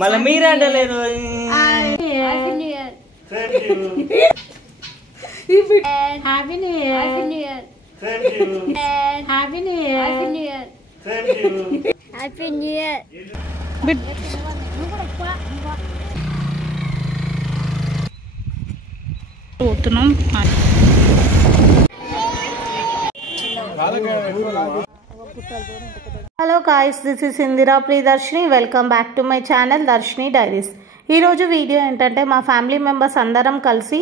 మళ్ళీ మీరంటలేరు. Happy New Year. Happy New Year. Happy New Year. Happy New Year. Happy New Year. పోతున్నాం. Hello guys, this is Indira Priyadarshini. Welcome back to my channel Darshini diaries. ఈరోజు video ఏంటంటే మా family members అందరం కలిసి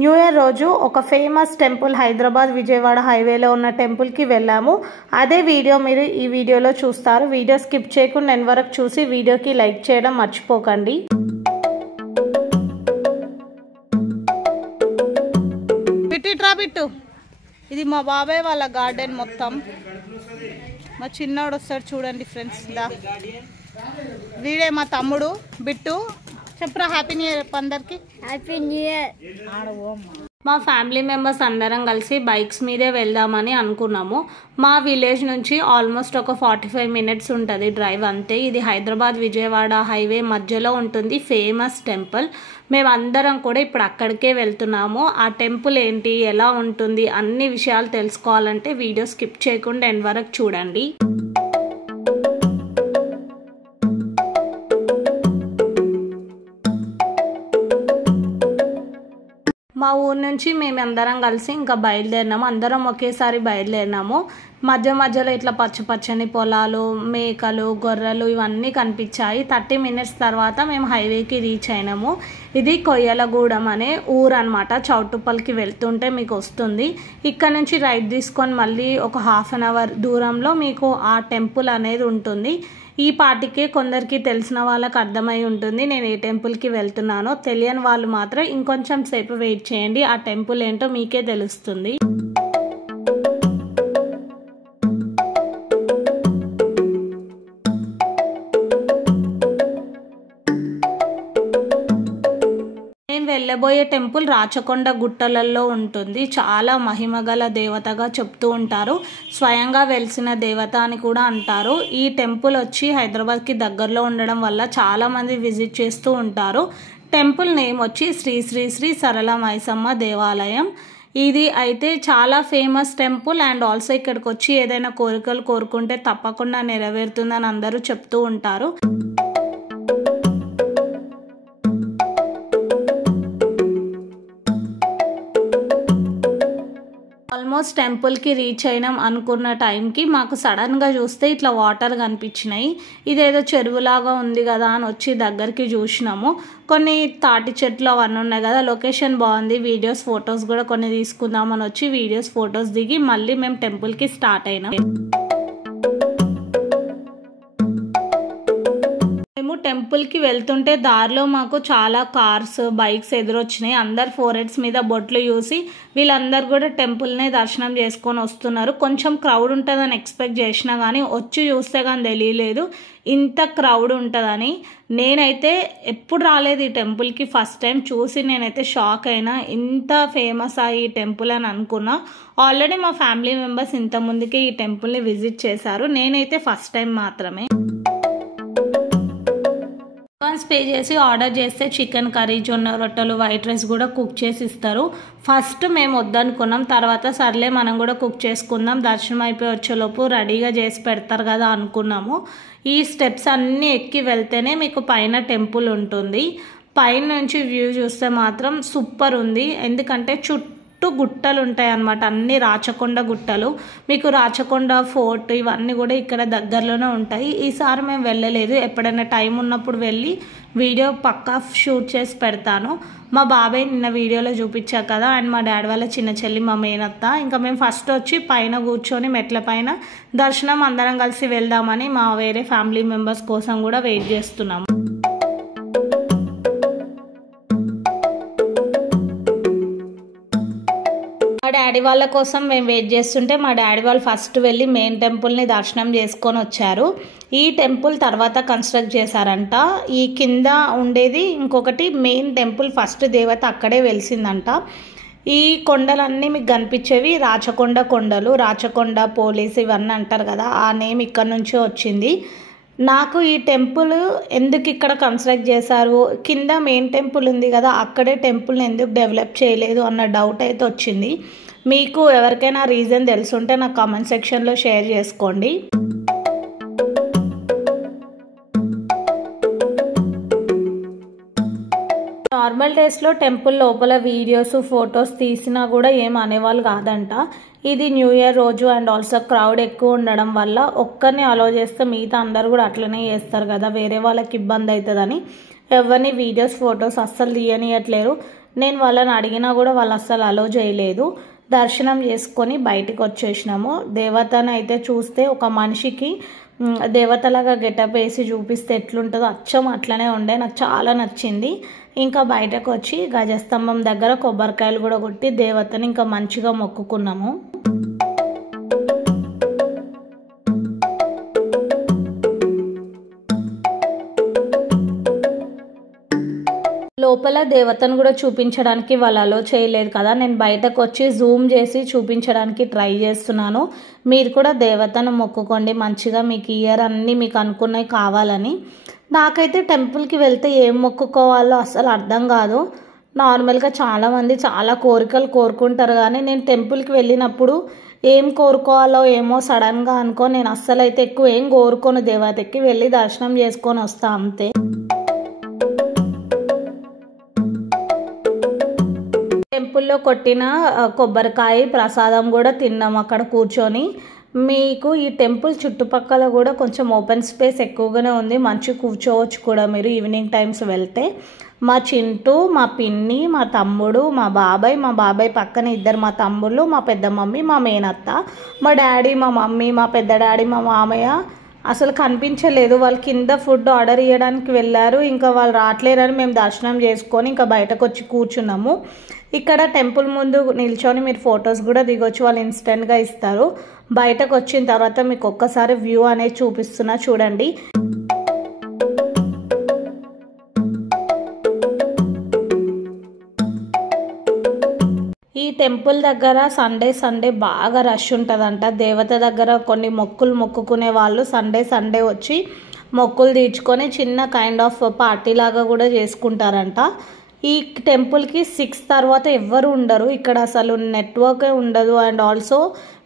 new year రోజు ఒక famous temple Hyderabad Vijayawada హైవేలో ఉన్న టెంపుల్కి వెళ్ళాము. అదే వీడియో మీరు ఈ వీడియోలో చూస్తారు. వీడియో స్కిప్ చేయకుండా ఎండ్ వరకు చూసి వీడియోకి లైక్ చేయడం మర్చిపోకండి. బిట్టు ఇది మా బాబాయ్ వాళ్ళ గార్డెన్ మొత్తం. మా చిన్నోడు వస్తాడు చూడండి ఫ్రెండ్స్. వీడే మా తమ్ముడు బిట్టు. చెప్పరా హ్యాపీ న్యూ ఇయర్ అందరికి. Happy New Year. మా ఫ్యామిలీ మెంబర్స్ అందరం కలిసి బైక్స్ మీదే వెళ్దామని అనుకున్నాము. మా విలేజ్ నుంచి ఆల్మోస్ట్ ఒక 45 మినిట్స్ ఉంటుంది డ్రైవ్ అంతే. ఇది హైదరాబాద్ విజయవాడ హైవే మధ్యలో ఉంటుంది ఫేమస్ టెంపుల్. మేమందరం కూడా ఇప్పుడు అక్కడికే వెళ్తున్నాము. ఆ టెంపుల్ ఏంటి, ఎలా ఉంటుంది, అన్ని విషయాలు తెలుసుకోవాలంటే వీడియో స్కిప్ చేయకుండా ఎండ్ వరకు చూడండి. మా ఊరు నుంచి మేము అందరం కలిసి ఇంకా బయలుదేరినాము. అందరం ఒకేసారి బయలుదేరినాము. మధ్యలో ఇట్లా పచ్చని పొలాలు, మేకలు, గొర్రెలు ఇవన్నీ కనిపించాయి. 30 మినిట్స్ తర్వాత మేము హైవేకి రీచ్ అయినాము. ఇది కొయ్యలగూడెం అనే ఊరు అనమాట. చౌటుప్పల్కి వెళ్తుంటే మీకు వస్తుంది. ఇక్కడ నుంచి రైట్ తీసుకొని మళ్ళీ ఒక ½ అన్ అవర్ దూరంలో మీకు ఆ టెంపుల్ అనేది ఉంటుంది. ఈ పాటికే కొందరికి తెలిసిన వాళ్ళకి అర్థమై ఉంటుంది నేను ఏ టెంపుల్కి వెళ్తున్నానో. తెలియని వాళ్ళు మాత్రం ఇంకొంచెం సేపు వెయిట్ చేయండి. ఆ టెంపుల్ ఏంటో మీకే తెలుస్తుంది. మేము వెళ్ళబోయే టెంపుల్ రాచకొండ గుట్టలలో ఉంటుంది. చాలా మహిమగల దేవతగా చెప్తూ ఉంటారు. స్వయంగా వెలిసిన దేవత అని కూడా అంటారు. ఈ టెంపుల్ వచ్చి హైదరాబాద్కి దగ్గరలో ఉండడం వల్ల చాలామంది విజిట్ చేస్తూ ఉంటారు. టెంపుల్ నేమ్ వచ్చి శ్రీ శ్రీ శ్రీ సరళ మైసమ్మ దేవాలయం. ఇది అయితే చాలా ఫేమస్ టెంపుల్. అండ్ ఆల్సో ఇక్కడికి వచ్చి ఏదైనా కోరికలు కోరుకుంటే తప్పకుండా నెరవేరుతుందని అందరూ చెప్తూ ఉంటారు. ఆల్మోస్ట్ టెంపుల్కి రీచ్ అయినాం అనుకున్న టైంకి మాకు సడన్గా చూస్తే ఇట్లా వాటర్ కనిపించినాయి. ఇదేదో చెరువులాగా ఉంది కదా అని వచ్చి దగ్గరికి చూసినాము. కొన్ని తాటి చెట్లు అవన్నీ ఉన్నాయి కదా. లొకేషన్ బాగుంది. వీడియోస్ ఫొటోస్ కూడా కొన్ని తీసుకుందామని వచ్చి వీడియోస్ ఫొటోస్ దిగి మళ్ళీ మేము టెంపుల్కి స్టార్ట్ అయినాం. మేము టెంపుల్కి వెళ్తుంటే దారిలో మాకు చాలా కార్స్, బైక్స్ ఎదురొచ్చినాయి. అందరు 4 మీద బొట్లు చూసి వీళ్ళందరూ కూడా టెంపుల్నే దర్శనం చేసుకొని వస్తున్నారు. కొంచెం క్రౌడ్ ఉంటుందని ఎక్స్పెక్ట్ చేసినా కానీ వచ్చి చూస్తే కానీ తెలియలేదు ఇంత క్రౌడ్ ఉంటుందని. నేనైతే ఎప్పుడు రాలేదు ఈ టెంపుల్కి. ఫస్ట్ టైం చూసి నేనైతే షాక్ అయినా. ఇంత ఫేమస్ ఈ టెంపుల్ అని అనుకున్నా. ఆల్రెడీ మా ఫ్యామిలీ మెంబర్స్ ఇంతకుముందుకే ఈ టెంపుల్ని విజిట్ చేశారు. నేనైతే ఫస్ట్ టైం మాత్రమే. అడ్వాన్స్ పే చేసి ఆర్డర్ చేస్తే చికెన్ కర్రీ, జొన్న రొట్టెలు, వైట్ రైస్ కూడా కుక్ చేసి ఇస్తారు. ఫస్ట్ మేము వద్దనుకున్నాం. తర్వాత సర్లే మనం కూడా కుక్ చేసుకుందాం, దర్శనం అయిపోయి వచ్చేలోపు రెడీగా చేసి పెడతారు కదా అనుకున్నాము. ఈ స్టెప్స్ అన్నీ ఎక్కి వెళ్తేనే మీకు పైన టెంపుల్ ఉంటుంది. పైన నుంచి వ్యూ చూస్తే మాత్రం సూపర్ ఉంది. ఎందుకంటే చుట్టూ గుట్టలు ఉంటాయి అన్నమాట. అన్ని రాచకొండ గుట్టలు. మీకు రాచకొండ ఫోర్ట్ ఇవన్నీ కూడా ఇక్కడ దగ్గరలోనే ఉంటాయి. ఈసారి మేము వెళ్ళలేదు. ఎప్పుడైనా టైం ఉన్నప్పుడు వెళ్ళి వీడియో పక్కా షూట్ చేసి పెడతాను. మా బాబాయ్ నిన్న వీడియోలో చూపించా కదా. అండ్ మా డాడీ వాళ్ళ చిన్న చెల్లి మా మేనత్త. ఇంకా మేము ఫస్ట్ వచ్చి పైన కూర్చొని మెట్ల పైన దర్శనం అందరం కలిసి వెళ్దామని మా వేరే ఫ్యామిలీ మెంబర్స్ కోసం కూడా వెయిట్ చేస్తున్నాము. మా డాడీ వాళ్ళ కోసం మేము వెయిట్ చేస్తుంటే మా డాడీ వాళ్ళు ఫస్ట్ వెళ్ళి మెయిన్ టెంపుల్ని దర్శనం చేసుకొని వచ్చారు. ఈ టెంపుల్ తర్వాత కన్స్ట్రక్ట్ చేశారంట. ఈ కింద ఉండేది ఇంకొకటి మెయిన్ టెంపుల్. ఫస్ట్ దేవత అక్కడే వెలిసిందంట. ఈ కొండలన్నీ మీకు కనిపించేవి రాచకొండ కొండలు. రాచకొండ పోలీస్ ఇవన్నీ అంటారు కదా, ఆ నేమ్ ఇక్కడ నుంచే వచ్చింది. నాకు ఈ టెంపుల్ ఎందుకు ఇక్కడ కన్స్ట్రక్ట్ చేశారు, కింద మెయిన్ టెంపుల్ ఉంది కదా అక్కడే టెంపుల్ని ఎందుకు డెవలప్ చేయలేదు అన్న డౌట్ అయితే వచ్చింది. మీకు ఎవరికైనా రీజన్ తెలుసుంటే నాకు కామెంట్ సెక్షన్లో షేర్ చేసుకోండి. నార్మల్ డేస్లో టెంపుల్ లోపల వీడియోస్ ఫొటోస్ తీసినా కూడా ఏం అనేవాళ్ళు కాదంట. ఇది న్యూ ఇయర్ రోజు అండ్ ఆల్సో క్రౌడ్ ఎక్కువ ఉండడం వల్ల ఒక్కరిని అలో చేస్తే మిగతా అందరు కూడా అట్లనే చేస్తారు కదా, వేరే వాళ్ళకి ఇబ్బంది అవుతుందని ఎవరిని వీడియోస్ ఫొటోస్ అస్సలు తీయనియట్లేరు. నేను వాళ్ళని అడిగినా కూడా వాళ్ళు అస్సలు అలో చేయలేదు. దర్శనం చేసుకొని బయటకు వచ్చేసినాము. దేవతను అయితే చూస్తే ఒక మనిషికి దేవతలాగా గెటప్ వేసి చూపిస్తే ఎట్లుంటుందో అచ్చం అట్లనే ఉండే, నాకు చాలా నచ్చింది. ఇంకా బయటకు వచ్చి గజస్తంభం దగ్గర కొబ్బరికాయలు కూడా కొట్టి దేవతని ఇంకా మంచిగా మొక్కుకున్నాము. లోపల దేవతను కూడా చూపించడానికి వాళ్ళు అలో చేయలేదు కదా, నేను బయటకు వచ్చి జూమ్ చేసి చూపించడానికి ట్రై చేస్తున్నాను. మీరు కూడా దేవతను మొక్కుకోండి మంచిగా, మీకు ఇయర్ అన్నీ మీకు అనుకున్నవి కావాలని. నాకైతే టెంపుల్కి వెళ్తే ఏం మొక్కుకోవాలో అసలు అర్థం కాదు. నార్మల్గా చాలామంది చాలా కోరికలు కోరుకుంటారు కానీ నేను టెంపుల్కి వెళ్ళినప్పుడు ఏం కోరుకోవాలో ఏమో సడన్గా అనుకో నేను అస్సలు అయితే ఎక్కువ ఏం కోరుకోను, దేవతకి వెళ్ళి దర్శనం చేసుకొని వస్తా అంతే. టెంపుల్లో కొట్టిన కొబ్బరికాయ ప్రసాదం కూడా తిన్నాం అక్కడ కూర్చొని. మీకు ఈ టెంపుల్ చుట్టుపక్కల కూడా కొంచెం ఓపెన్ స్పేస్ ఎక్కువగానే ఉంది, మంచి కూర్చోవచ్చు కూడా మీరు ఈవినింగ్ టైమ్స్ వెళ్తే. మా చింటూ, మా పిన్ని, మా తమ్ముడు, మా బాబాయ్ పక్కన ఇద్దరు మా తమ్ముళ్ళు, మా పెద్ద మమ్మీ, మా మేనత్త, మా డాడీ, మా మమ్మీ, మా పెద్ద డాడీ, మా మామయ్య అసలు కనిపించలేదు. వాళ్ళు కింద ఫుడ్ ఆర్డర్ ఇవ్వడానికి వెళ్ళారు, ఇంకా వాళ్ళు రావట్లేరని మేము దర్శనం చేసుకొని ఇంకా బయటకు వచ్చి కూర్చున్నాము. ఇక్కడ టెంపుల్ ముందు నిల్చొని మీరు ఫొటోస్ కూడా దిగొచ్చు, వాళ్ళు ఇన్స్టెంట్గా ఇస్తారు. బయటకు వచ్చిన తర్వాత మీకు ఒక్కసారి వ్యూ అనేది చూపిస్తున్నా చూడండి. ఈ టెంపుల్ దగ్గర సండే బాగా రష్ ఉంటుందంట. దేవత దగ్గర కొన్ని మొక్కులు మొక్కుకునే వాళ్ళు సండే వచ్చి మొక్కులు తీర్చుకొని చిన్న కైండ్ ఆఫ్ పార్టీ లాగా కూడా చేసుకుంటారంట. ఈ టెంపుల్కి 6 తర్వాత ఎవ్వరు ఉండరు, ఇక్కడ అసలు నెట్వర్కే ఉండదు. అండ్ ఆల్సో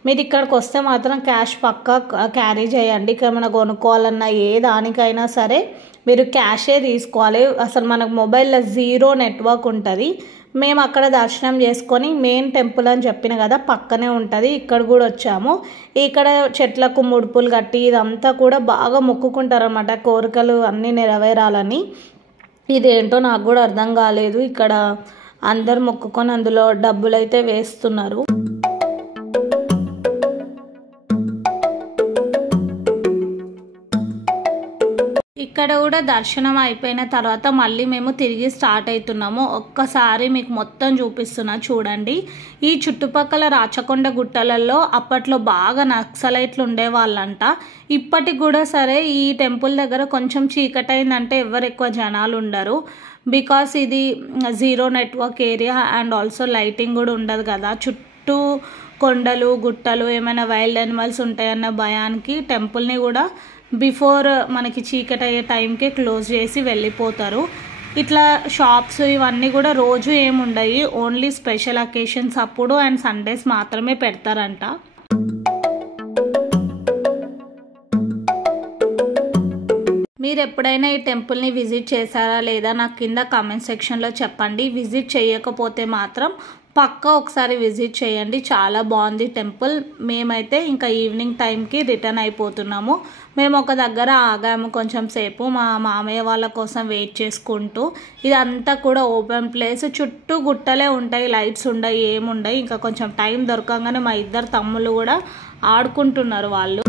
మీరు ఇక్కడికి వస్తే మాత్రం క్యాష్ పక్కా క్యారీ చేయండి. ఇక్కడ ఏమైనా కొనుక్కోవాలన్నా ఏ దానికైనా సరే మీరు క్యాషే తీసుకోవాలి. అసలు మనకు మొబైల్లో 0 నెట్వర్క్ ఉంటుంది. మేము అక్కడ దర్శనం చేసుకొని మెయిన్ టెంపుల్ అని చెప్పిన కదా పక్కనే ఉంటుంది, ఇక్కడ కూడా వచ్చాము. ఇక్కడ చెట్లకు ముడుపులు కట్టి ఇదంతా కూడా బాగా మొక్కుకుంటారు అన్నమాట, కోరికలు అన్నీ నెరవేరాలని. ఇదేంటో నాకు కూడా అర్థం కాలేదు. ఇక్కడ అందరు మొక్కుకొని అందులో డబ్బులు అయితే వేస్తున్నారు. ఇక్కడ కూడా దర్శనం అయిపోయిన తర్వాత మళ్ళీ మేము తిరిగి స్టార్ట్ అవుతున్నాము. ఒక్కసారి మీకు మొత్తం చూపిస్తున్నా చూడండి. ఈ చుట్టుపక్కల రాచకొండ గుట్టలలో అప్పట్లో బాగా నక్సలైట్లు ఉండేవాళ్ళంట. ఇప్పటికి కూడా సరే ఈ టెంపుల్ దగ్గర కొంచెం చీకటైందంటే ఎవరు ఎక్కువ జనాలు ఉండరు, బికాస్ ఇది 0 network area and also lighting కూడా ఉండదు కదా. చుట్టూ కొండలు గుట్టలు ఏమైనా వైల్డ్ యానిమల్స్ ఉంటాయన్న భయానికి టెంపుల్ని కూడా బిఫోర్ మనకి చీకటి అయ్యే టైంకే క్లోజ్ చేసి వెళ్ళిపోతారు. ఇట్లా షాప్స్ ఇవన్నీ కూడా రోజు ఏముండయి, ఓన్లీ స్పెషల్ అకేషన్స్ అప్పుడు అండ్ సండేస్ మాత్రమే పెడతారంట. మీరు ఎప్పుడైనా ఈ టెంపుల్ని విజిట్ చేశారా లేదా నాకు కింద కామెంట్ సెక్షన్లో చెప్పండి. విజిట్ చేయకపోతే మాత్రం పక్కా ఒకసారి విజిట్ చేయండి, చాలా బాగుంది టెంపుల్. మేమైతే ఇంకా ఈవినింగ్ టైంకి రిటర్న్ అయిపోతున్నాము. మేము ఒక దగ్గర ఆగాము కొంచెం సేపు, మా మామయ్య వాళ్ళ కోసం వెయిట్ చేసుకుంటూ. ఇదంతా కూడా ఓపెన్ ప్లేస్, చుట్టూ గుట్టలే ఉంటాయి, లైట్స్ ఉండయి ఏముండయి. ఇంకా కొంచెం టైం దొరకగానే మా ఇద్దరు తమ్ముళ్ళు కూడా ఆడుకుంటున్నారు వాళ్ళు.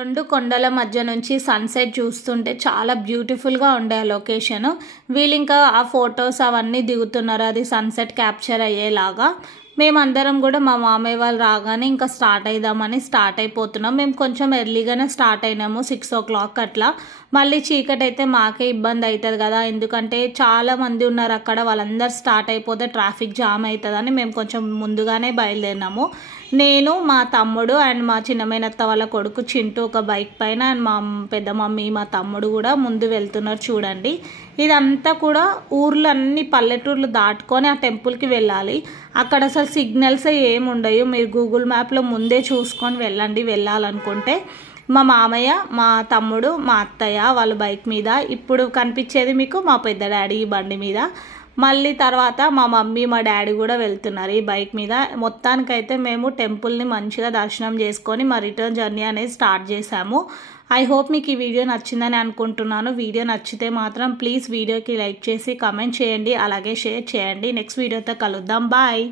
రెండు కొండల మధ్య నుంచి సన్సెట్ చూస్తుంటే చాలా బ్యూటిఫుల్గా ఉండే ఆ లొకేషన్. వీళ్ళు ఇంకా ఆ ఫొటోస్ అవన్నీ దిగుతున్నారు, అది సన్సెట్ క్యాప్చర్ అయ్యేలాగా. మేమందరం కూడా మా మామయ్య వాళ్ళు రాగానే ఇంకా స్టార్ట్ అయిపోతున్నాం. మేము కొంచెం ఎర్లీగానే స్టార్ట్ అయినాము, 6 o'clock అట్లా. మళ్ళీ చీకటి అయితే మాకే ఇబ్బంది అవుతుంది కదా, ఎందుకంటే చాలా మంది ఉన్నారు అక్కడ, వాళ్ళందరూ స్టార్ట్ అయిపోతే ట్రాఫిక్ జామ్ అవుతుందని మేము కొంచెం ముందుగానే బయలుదేరినాము. నేను, మా తమ్ముడు అండ్ మా చిన్నమైనత్త వాళ్ళ కొడుకు చింటూ ఒక బైక్ పైన, అండ్ మా పెద్ద మమ్మీ మా తమ్ముడు కూడా ముందు వెళ్తున్నారు. చూడండి, ఇదంతా కూడా ఊర్లు అన్ని పల్లెటూర్లు దాటుకొని ఆ టెంపుల్కి వెళ్ళాలి. అక్కడ అసలు సిగ్నల్స్ ఏమి ఉండవు, మీరు గూగుల్ మ్యాప్లో ముందే చూసుకొని వెళ్ళాలనుకుంటే. మా మామయ్య, మా తమ్ముడు, మా అత్తయ్య వాళ్ళు బైక్ మీద, ఇప్పుడు కనిపించేది మీకు మా పెద్ద డాడీ బండి మీద. మళ్ళీ తర్వాత మా మమ్మీ మా డాడీ కూడా వెళ్తున్నారు ఈ బైక్ మీద. మొత్తానికైతే మేము టెంపుల్ని మంచిగా దర్శనం చేసుకొని మా రిటర్న్ జర్నీ అనేది స్టార్ట్ చేసాము. ఐ హోప్ మీకు ఈ వీడియో నచ్చిందని అనుకుంటున్నాను. వీడియో నచ్చితే మాత్రం ప్లీజ్ వీడియోకి లైక్ చేసి కమెంట్ చేయండి, అలాగే షేర్ చేయండి. నెక్స్ట్ వీడియోతో కలుద్దాం. బాయ్.